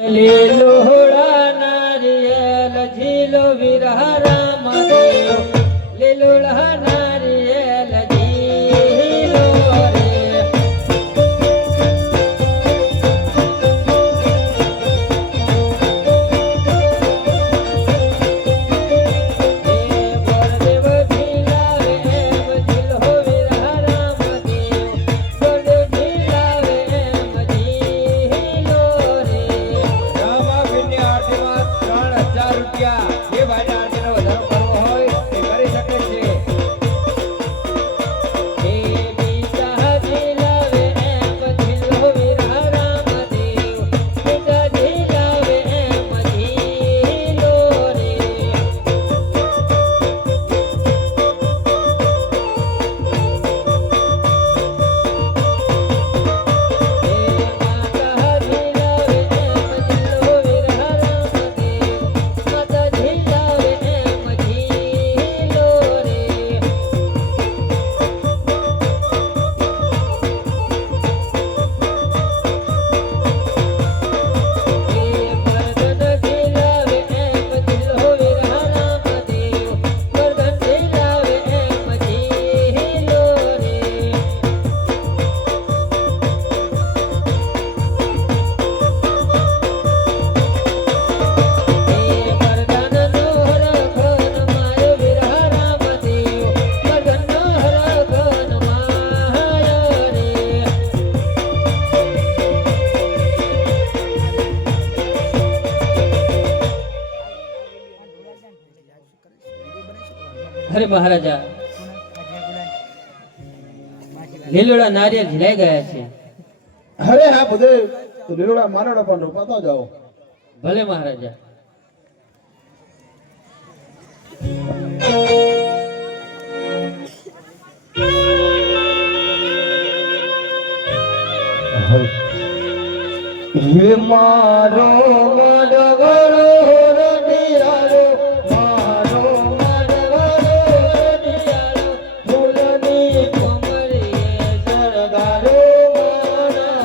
લીલોડા નારિયેલ ઝીલો વિરહ રામ દેવ લીલોડા નારિયેલ ઝીલો રે બળદેવ ઝીલાવે એમ ઝીલો વિરહ રામ દેવ બળદેવ ઝીલાવે એમ ઝીલો રે રામાપીરની આરતીમાં 3000 રૂપિયા જે ભાઈને આરતીનો વધારો કરવો હોય તે કરી શકે છે. હે બીજા ઝીલાવે એમ ઝીલો વિરહ રામ દેવ બીજા ઝીલાવે એમ ઝીલો રે માતા ઝીલાવે એમ ઝીલો વિરહ રામ દેવ માતા ઝીલાવે એમ ઝીલો રે મર્દન ઝીલાવે એમ ઝીલો વિરહ રામ દેવ મર્દન ઝીલાવે એમ ઝીલો રે મર્દનનો હરખન માય વિરહ રામ દેવ મર્દનનો હરખન માય રે અરે મહારાજા લીલોડા નારિયેળ ઝીલાઈ ગયા છે. અરે હા બધે તો લીલોડા માનવડા પણ રોપાતા જાઓ. ભલે મહારાજા. હે મારો મડગરો રડિયારો મારો મડગરો રડિયાળો ફૂલની કમળીએ સરગારો મારા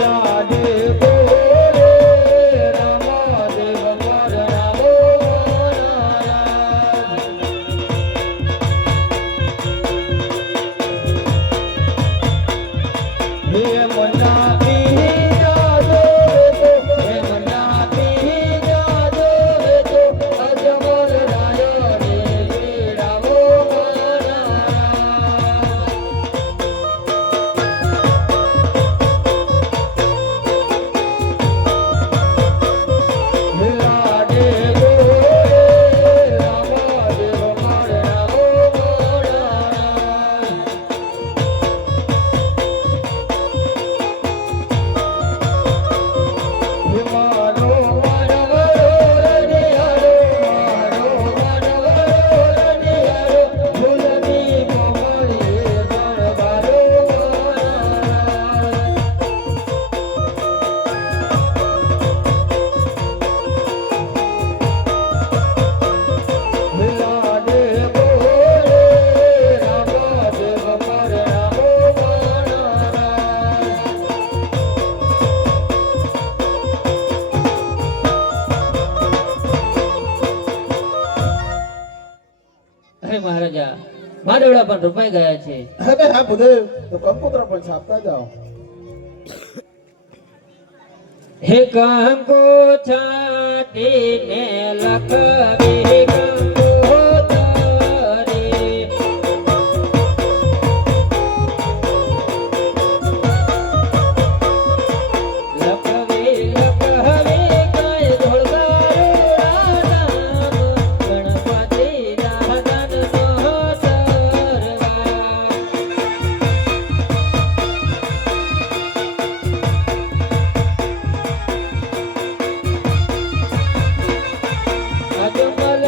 લાડે બોલે રામાદેવ મોર રામો હે મના પી જાદો હે મના પી જાદો તો અજમલ રાયો રે રામો લાડે બોલે રામાદેવ મોર રામો મારો મડગરો રડિયારો મારો મડગરો રડિયારો ફૂલની કમળીએ સરગારો લાડે બોલે રામાદેવ મોર રામો અરે મહારાજા માડવડા પણ રોપાઈ ગયા છે. અરે હા બધે તો કંકોત્રા પણ છાપતા જાઓ. હે કંકો છાટીને લખવી કંકોતરી લખવી કાંઈ ધોળગારું નામ ગણપતિ દાદાનો સરવા અજમલ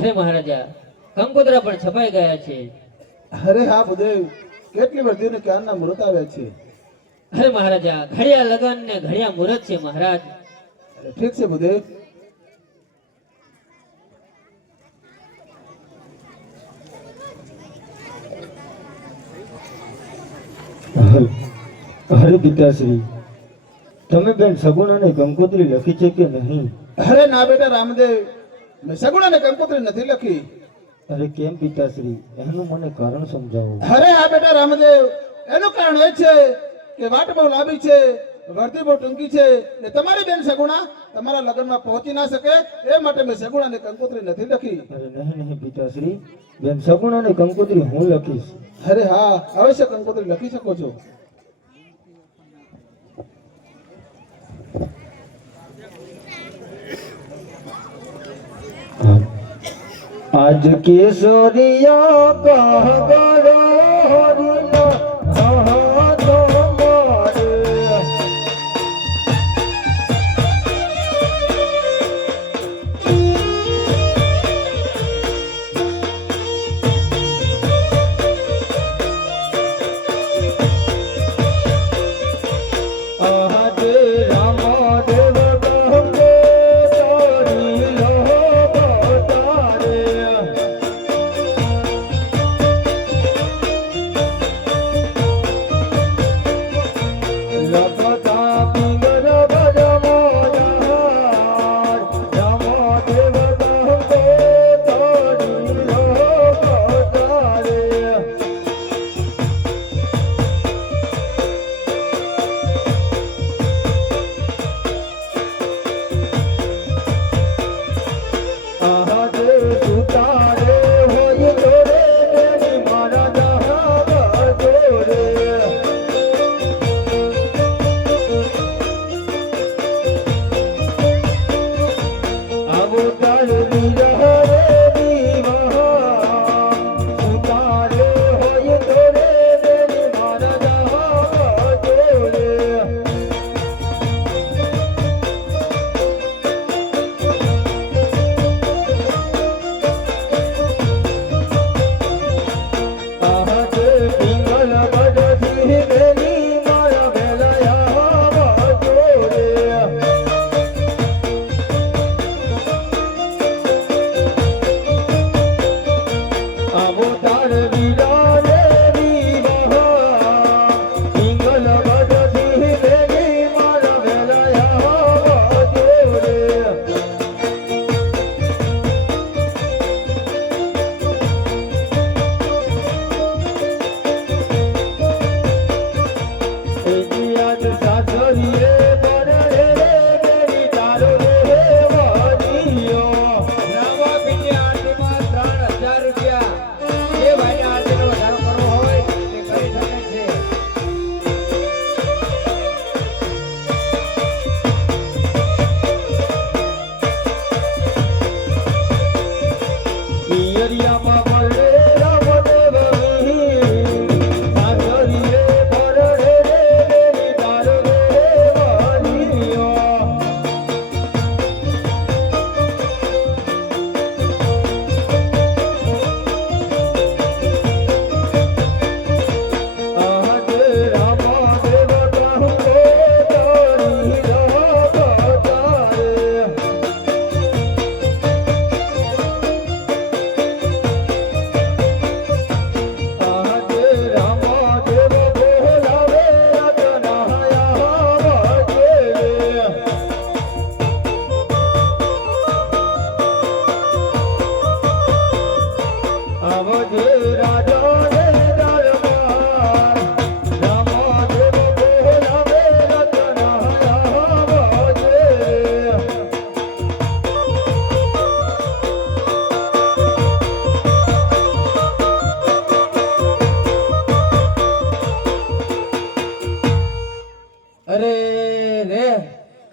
અરે મહારાજા કંકોત્રા પણ છપાઈ ગયા છે. અરે હા ભૂદેવ, કેટલી વર્ધીને ક્યારના મુહૂર્ત આવ્યા છે. અરે મહારાજા ઘડિયા લગન ને ઘડિયા મુહૂર્ત છે મહારાજ. અરે ઠીક છે ભૂદેવ. હરે પિતાશ્રી, તમે બેન સગુણાને કંકોત્રી લખી છે કે નહીં? અરે ના બેટા રામદેવ, મેં સગુણાને કંકોત્રી નથી લખી. અરે કેમ પિતાશ્રી, એનું મને કારણ સમજાવો. અરે હા બેટા રામદેવ, એનું કારણ એ છે કે વાટ બહુ લાંબી છે, વર્ધી બહુ ટૂંકી છે ને તમારી બેન સગુણા તમારા લગ્નમાં પહોંચી ના શકે એ માટે મેં સગુણાને કંકોત્રી નથી લખી. અરે નહીં પિતાશ્રી, બેન સગુણાને કંકોત્રી હું લખીશ. અરે હા, અવશ્ય કંકોત્રી લખી શકો છો. આજ કેસરિયા કહગરો હરિના હાથો મારે. આજે રામદેવ ગંગે તારી લો બતારે. લખતા પિંગલ બજમો જહાર, રામદેવ ગંગે તારી લો બતારે. આજે સુતારે હોય જોડે તેની મારા જહાગ જોડે. આવો તાર વિરહ રે દીવા, સુતારે હોય જોડે તેની મારા જહાગ જોડે. આજે પિંગલ બજથી બેની મારા વેલાયા જોડે. આવો તાર વીરા રે વિવાહ, પિંગલ બજથી બેની મારા વેલાયા જોડે. આજ સાસરીએ બરડે બેની તારો રે વાજીયો. નવા પીરની આરતીમાં 3000 રૂપિયા. જે ભાઈને આરતીનો વધારો કરવો હોય તે કરી શકે છે. પિયરિયામાં બરડે રામદેવ વી, સાસરીએ બરડે બેની તારો રે વાજીયો. આજે રામદેવ ગંગે તારી લો બતારે. આજે રામદેવ બોલાવે અજનાયા વાજે. આવજે રાજા રે દરબાર, રામદેવ બોલાવે અજનાયા વાજે. અરે રે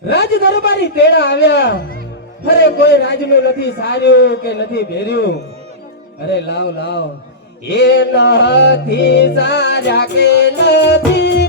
રાજ દરબારી તેડા આવ્યા. અરે કોઈ રાજનું નથી સાર્યું કે નથી ભેર્યું. અરે લાવ લાવ. એ નથી સારા કે નથી